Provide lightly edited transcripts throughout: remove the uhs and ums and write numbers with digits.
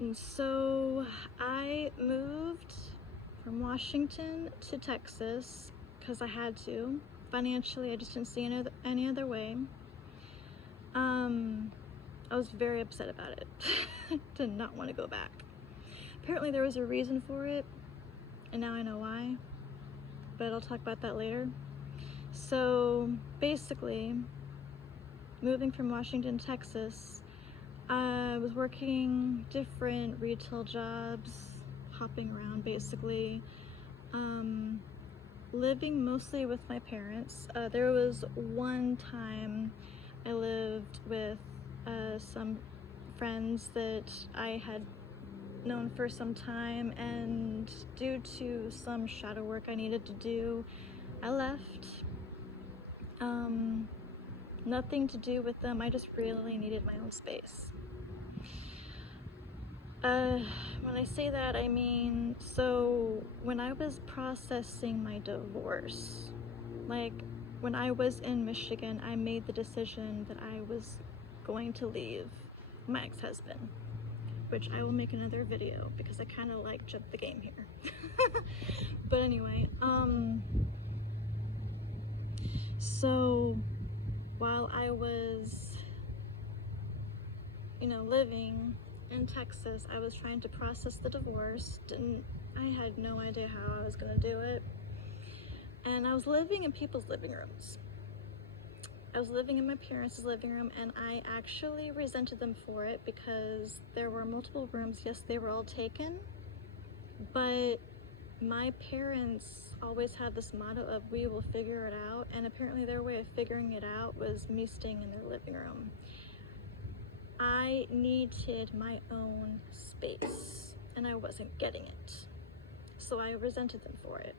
And so I moved from Washington to Texas because I had to. Financially, I just didn't see any other way. I was very upset about it. Did not want to go back. Apparently there was a reason for it, and now I know why, but I'll talk about that later. So basically, moving from Washington, Texas, I was working different retail jobs, hopping around basically, living mostly with my parents. There was one time I lived with some friends that I had known for some time, and due to some shadow work I needed to do, I left. Nothing to do with them, I just really needed my own space. When I say that, I mean, so when I was processing my divorce, like when I was in Michigan, I made the decision that I was going to leave my ex-husband, which I will make another video because I kind of like jumped the game here. But anyway, so while I was, living in Texas, I was trying to process the divorce. I had no idea how I was gonna do it. And I was living in people's living rooms. I was living in my parents' living room, and I actually resented them for it because there were multiple rooms. Yes, they were all taken, but my parents always had this motto of we will figure it out, and apparently their way of figuring it out was me staying in their living room. I needed my own space, and I wasn't getting it, so I resented them for it.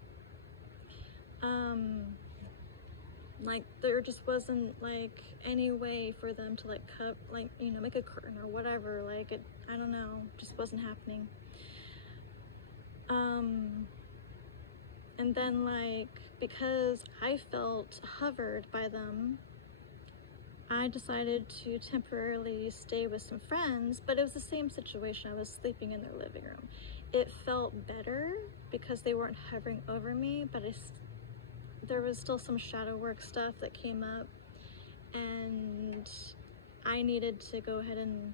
Like there just wasn't like any way for them to like cut, like, make a curtain or whatever. Like I don't know, just wasn't happening. And then, like, because I felt hovered by them, I decided to temporarily stay with some friends, but it was the same situation. I was sleeping in their living room. It felt better because they weren't hovering over me, but there was still some shadow work stuff that came up, and I needed to go ahead and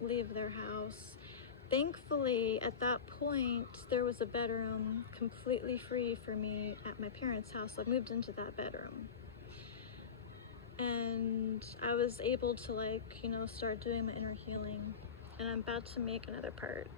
leave their house. Thankfully, at that point, there was a bedroom completely free for me at my parents' house, so I moved into that bedroom. And I was able to, like, start doing my inner healing. And I'm about to make another part.